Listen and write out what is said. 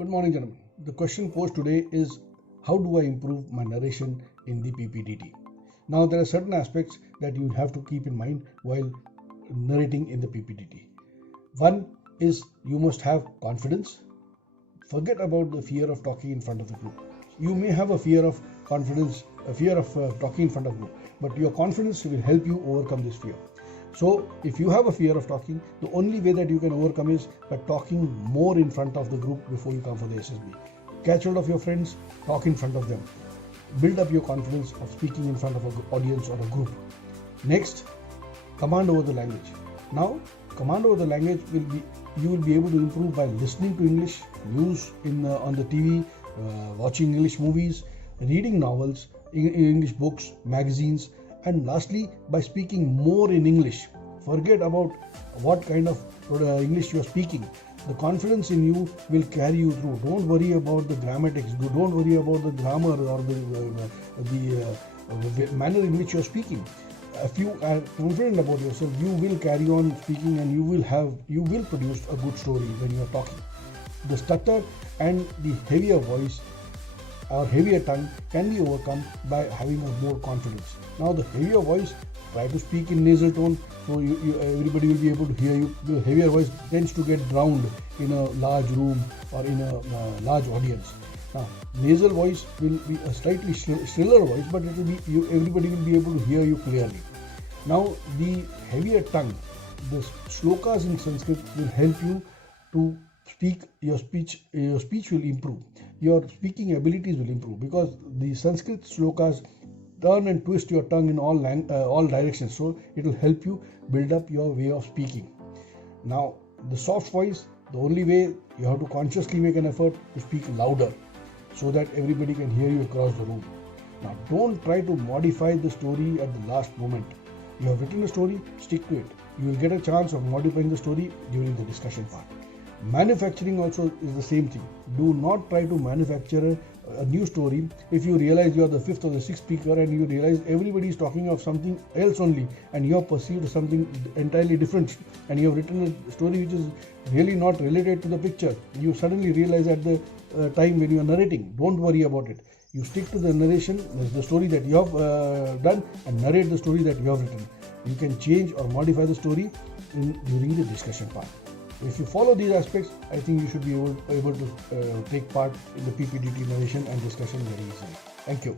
Good morning, gentlemen. The question posed today is, how do I improve my narration in the ppdt? Now, there are certain aspects that you have to keep in mind while narrating in the ppdt. One is you must have confidence. Forget about the fear of talking in front of the group. You may have a fear of confidence, a fear of talking in front of group, but your confidence will help you overcome this fear. So if you have a fear of talking, the only way that you can overcome is by talking more in front of the group before you come for the SSB. Catch hold of your friends, talk in front of them. Build up your confidence of speaking in front of an audience or a group. Next, command over the language. Now, command over the language you will be able to improve by listening to English news on the TV, watching English movies, reading novels, English books, magazines, and lastly, by speaking more in English. Forget about what kind of English you are speaking. The confidence in you will carry you through. Don't worry about the grammatics. Don't worry about the grammar or the manner in which you are speaking. If you are confident about yourself, you will carry on speaking and you will produce a good story when you are talking. The stutter and the heavier voice or heavier tongue can be overcome by having a more confidence. Now, the heavier voice, try to speak in nasal tone so everybody will be able to hear you. The heavier voice tends to get drowned in a large room or in a large audience. Now, nasal voice will be a slightly shriller voice, but it will be everybody will be able to hear you clearly. Now, the heavier tongue, the shlokas in Sanskrit will help you to speak. Your speech will improve. Your speaking abilities will improve because the Sanskrit shlokas turn and twist your tongue in all directions. So it will help you build up your way of speaking. Now, the soft voice, the only way you have to consciously make an effort to speak louder so that everybody can hear you across the room. Now, don't try to modify the story at the last moment. You have written a story, stick to it. You will get a chance of modifying the story during the discussion part. Manufacturing also is the same thing. Do not try to manufacture a new story if you realize you are the fifth or the sixth speaker and you realize everybody is talking of something else only and you have perceived something entirely different and you have written a story which is really not related to the picture. You suddenly realize at the time when you are narrating. Don't worry about it. You stick to the narration, the story that you have done, and narrate the story that you have written. You can change or modify the story during the discussion part. If you follow these aspects, I think you should be able to take part in the ppdt narration and discussion very easily. Thank you.